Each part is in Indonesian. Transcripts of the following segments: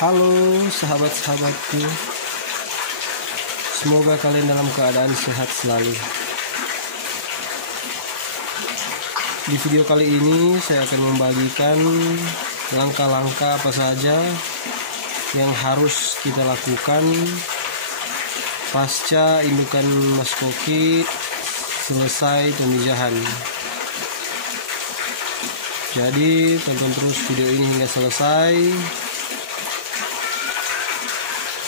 Halo sahabat-sahabatku, semoga kalian dalam keadaan sehat selalu. Di video kali ini saya akan membagikan langkah-langkah apa saja yang harus kita lakukan pasca indukan Mas Koki selesai pemijahan. Jadi tonton terus video ini hingga selesai.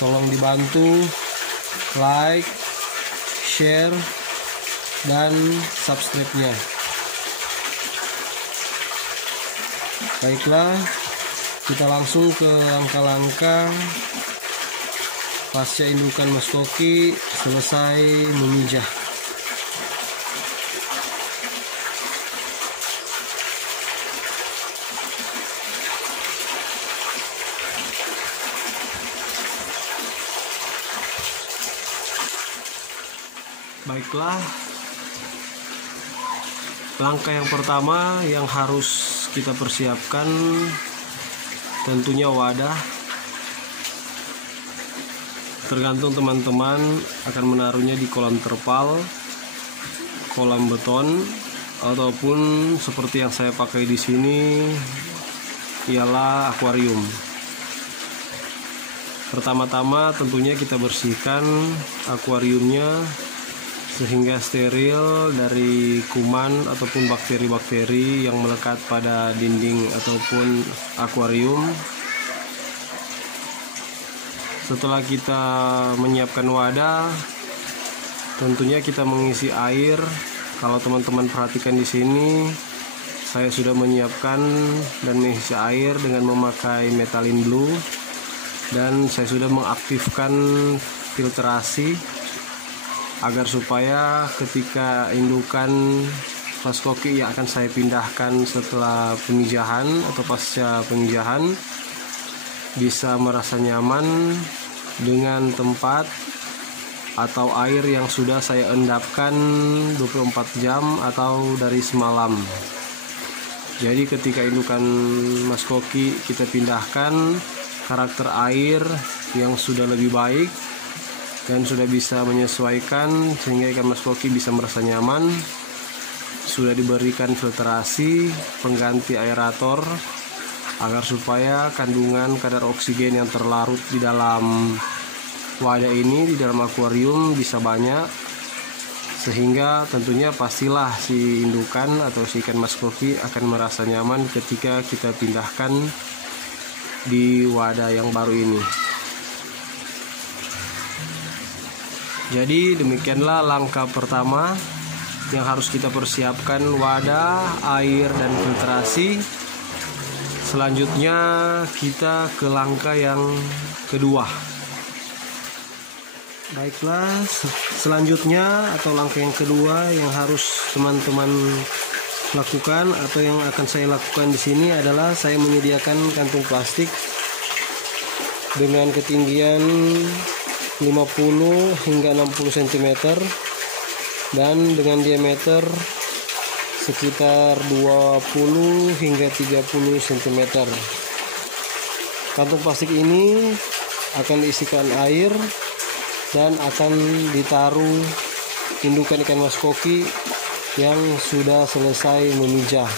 Tolong dibantu like, share, dan subscribe-nya. Baiklah, kita langsung ke langkah-langkah pasca indukan Mas Koki selesai memijah. Baiklah, langkah yang pertama yang harus kita persiapkan tentunya wadah. Tergantung teman-teman akan menaruhnya di kolam terpal, kolam beton, ataupun seperti yang saya pakai di sini ialah akuarium. Pertama-tama tentunya kita bersihkan akuariumnya sehingga steril dari kuman ataupun bakteri-bakteri yang melekat pada dinding ataupun akuarium. Setelah kita menyiapkan wadah, tentunya kita mengisi air. Kalau teman-teman perhatikan di sini, saya sudah menyiapkan dan mengisi air dengan memakai Methalene Blue, dan saya sudah mengaktifkan filtrasi agar supaya ketika indukan Mas Koki yang akan saya pindahkan setelah pemijahan atau pasca pemijahan bisa merasa nyaman dengan tempat atau air yang sudah saya endapkan 24 jam atau dari semalam. Jadi ketika indukan Mas Koki kita pindahkan, karakter air yang sudah lebih baik dan sudah bisa menyesuaikan sehingga ikan Mas Koki bisa merasa nyaman. Sudah diberikan filtrasi, pengganti aerator agar supaya kandungan kadar oksigen yang terlarut di dalam wadah ini, di dalam akuarium bisa banyak, sehingga tentunya pastilah si indukan atau si ikan Mas Koki akan merasa nyaman ketika kita pindahkan di wadah yang baru ini. Jadi demikianlah langkah pertama yang harus kita persiapkan, wadah, air, dan filtrasi. Selanjutnya kita ke langkah yang kedua. Baiklah, selanjutnya atau langkah yang kedua yang harus teman-teman lakukan atau yang akan saya lakukan di sini adalah saya menyediakan kantung plastik dengan ketinggian 50 hingga 60 cm dan dengan diameter sekitar 20 hingga 30 cm. Kantung plastik ini akan diisikan air dan akan ditaruh indukan ikan Mas Koki yang sudah selesai memijah.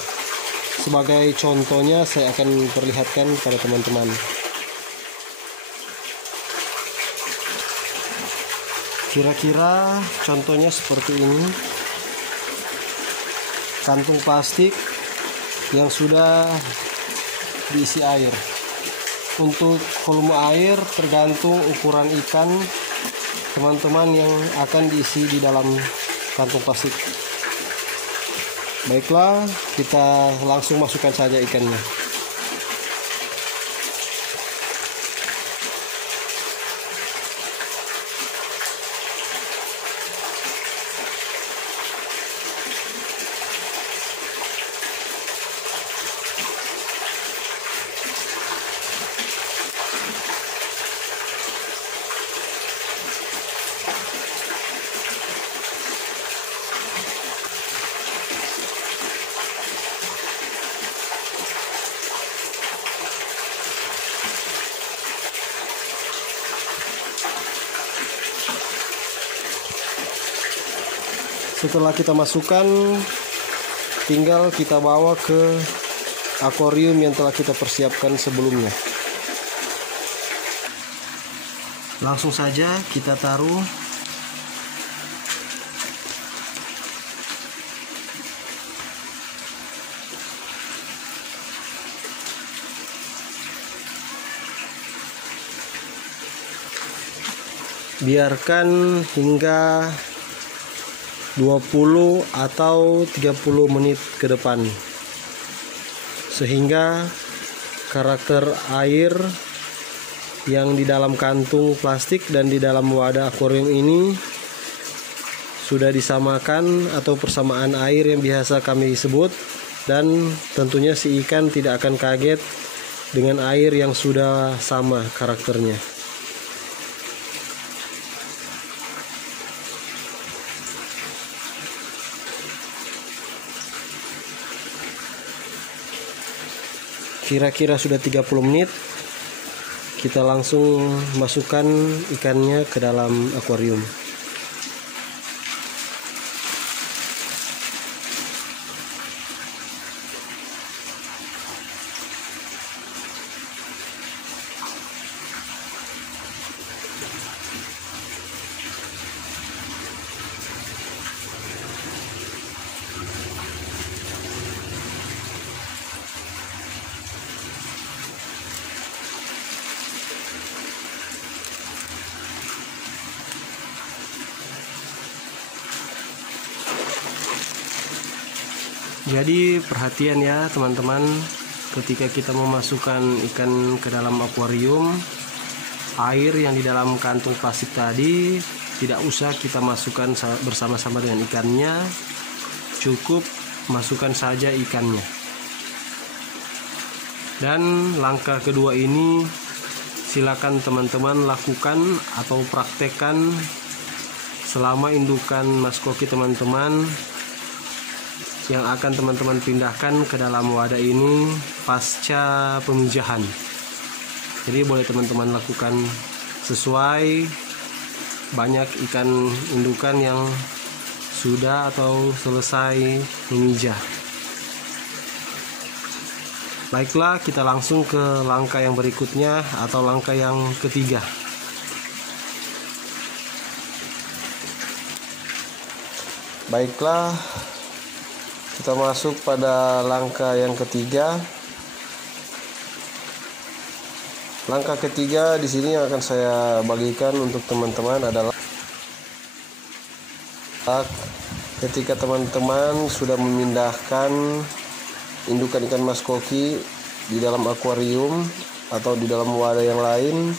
Sebagai contohnya saya akan perlihatkan pada teman-teman. Kira-kira contohnya seperti ini. Kantung plastik yang sudah diisi air. Untuk volume air tergantung ukuran ikan teman-teman yang akan diisi di dalam kantung plastik. Baiklah, kita langsung masukkan saja ikannya. Setelah kita masukkan, tinggal kita bawa ke akuarium yang telah kita persiapkan sebelumnya. Langsung saja kita taruh. Biarkan hingga 20 atau 30 menit ke depan, sehingga karakter air yang di dalam kantung plastik dan di dalam wadah akuarium ini sudah disamakan atau persamaan air yang biasa kami sebut, dan tentunya si ikan tidak akan kaget dengan air yang sudah sama karakternya. Kira-kira sudah 30 menit, kita langsung masukkan ikannya ke dalam akuarium. Jadi perhatian ya teman-teman, ketika kita memasukkan ikan ke dalam akuarium, air yang di dalam kantung plastik tadi tidak usah kita masukkan bersama-sama dengan ikannya, cukup masukkan saja ikannya. Dan langkah kedua ini silakan teman-teman lakukan atau praktekkan selama indukan maskoki teman-teman yang akan teman-teman pindahkan ke dalam wadah ini pasca pemijahan. Jadi boleh teman-teman lakukan sesuai banyak ikan indukan yang sudah atau selesai memijah. Baiklah, kita langsung ke langkah yang berikutnya atau langkah yang ketiga. Baiklah, kita masuk pada langkah yang ketiga. Langkah ketiga di sini yang akan saya bagikan untuk teman-teman adalah ketika teman-teman sudah memindahkan indukan ikan maskoki di dalam akuarium atau di dalam wadah yang lain,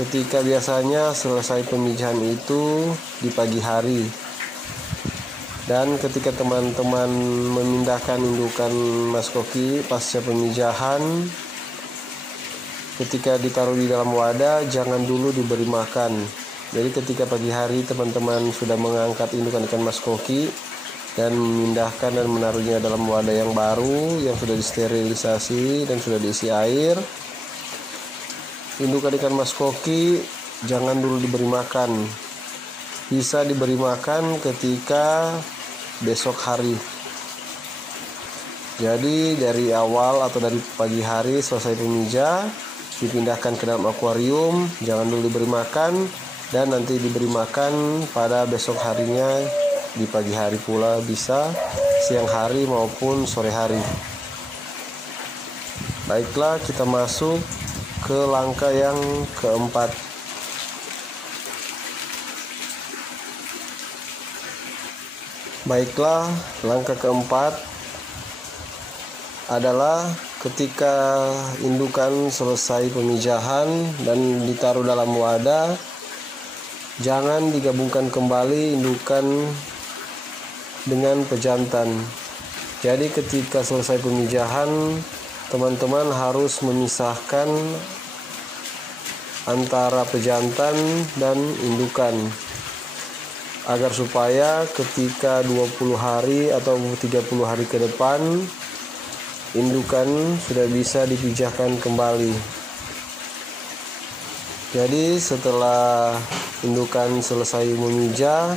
ketika biasanya selesai pemijahan itu di pagi hari. Dan ketika teman-teman memindahkan indukan maskoki pasca pemijahan, ketika ditaruh di dalam wadah jangan dulu diberi makan. Jadi ketika pagi hari teman-teman sudah mengangkat indukan ikan maskoki dan memindahkan dan menaruhnya dalam wadah yang baru yang sudah disterilisasi dan sudah diisi air, indukan ikan maskoki jangan dulu diberi makan. Bisa diberi makan ketika besok hari. Jadi dari awal atau dari pagi hari selesai pemijah, dipindahkan ke dalam akuarium, jangan dulu diberi makan, dan nanti diberi makan pada besok harinya di pagi hari pula, bisa siang hari maupun sore hari. Baiklah, kita masuk ke langkah yang keempat. Baiklah, langkah keempat adalah ketika indukan selesai pemijahan dan ditaruh dalam wadah, jangan digabungkan kembali indukan dengan pejantan. Jadi ketika selesai pemijahan, teman-teman harus memisahkan antara pejantan dan indukan, agar supaya ketika 20 hari atau 30 hari ke depan indukan sudah bisa dipijahkan kembali. Jadi setelah indukan selesai memijah,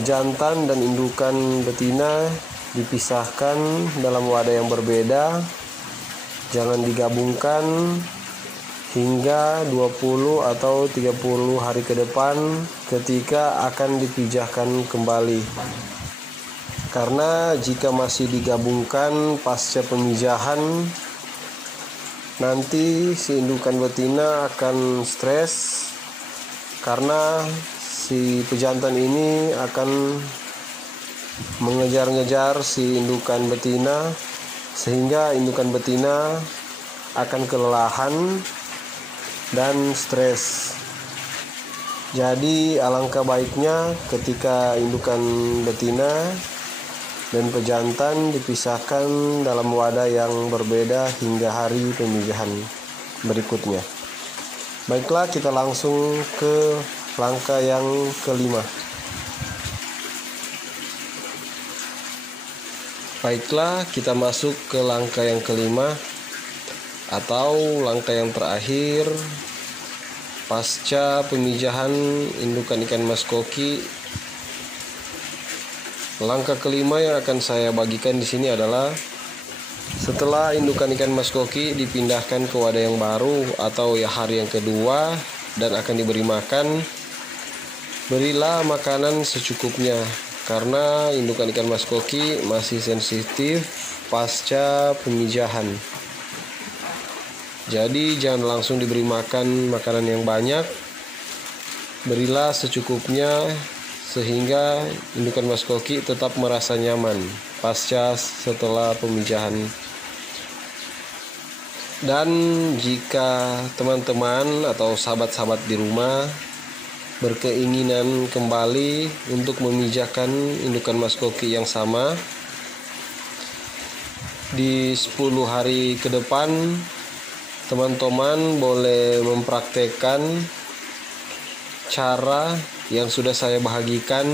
pejantan dan indukan betina dipisahkan dalam wadah yang berbeda. Jangan digabungkan hingga 20 atau 30 hari ke depan ketika akan dipijahkan kembali. Karena jika masih digabungkan pasca pemijahan, nanti si indukan betina akan stres karena si pejantan ini akan mengejar-ngejar si indukan betina, sehingga indukan betina akan kelelahan dan stres. Jadi alangkah baiknya ketika indukan betina dan pejantan dipisahkan dalam wadah yang berbeda hingga hari pemijahan berikutnya. Baiklah, kita langsung ke langkah yang kelima. Baiklah, kita masuk ke langkah yang kelima atau langkah yang terakhir pasca pemijahan indukan ikan mas koki. Langkah kelima yang akan saya bagikan di sini adalah setelah indukan ikan mas koki dipindahkan ke wadah yang baru atau ya hari yang kedua dan akan diberi makan, berilah makanan secukupnya karena indukan ikan mas koki masih sensitif pasca pemijahan. Jadi jangan langsung diberi makan makanan yang banyak, berilah secukupnya sehingga indukan mas koki tetap merasa nyaman pasca setelah pemijahan. Dan jika teman-teman atau sahabat-sahabat di rumah berkeinginan kembali untuk memijahkan indukan mas koki yang sama di 10 hari ke depan, teman-teman boleh mempraktekkan cara yang sudah saya bagikan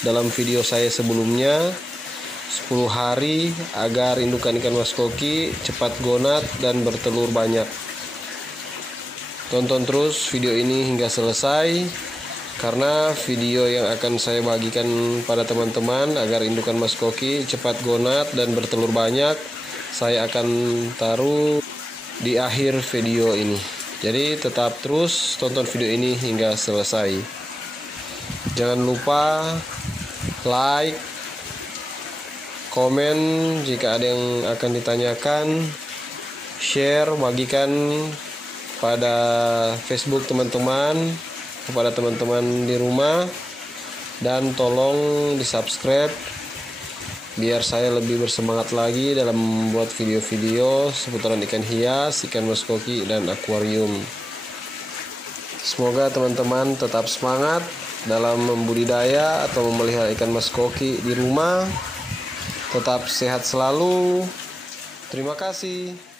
dalam video saya sebelumnya, 10 hari agar indukan ikan mas koki cepat gonat dan bertelur banyak. Tonton terus video ini hingga selesai, karena video yang akan saya bagikan pada teman-teman agar indukan mas koki cepat gonat dan bertelur banyak, saya akan taruh di akhir video ini. Jadi tetap terus tonton video ini hingga selesai. Jangan lupa like, komen jika ada yang akan ditanyakan, share, bagikan pada Facebook teman-teman, kepada teman-teman di rumah, dan tolong di subscribe biar saya lebih bersemangat lagi dalam membuat video-video seputaran ikan hias, ikan mas koki, dan akuarium. Semoga teman-teman tetap semangat dalam membudidaya atau memelihara ikan mas koki di rumah. Tetap sehat selalu. Terima kasih.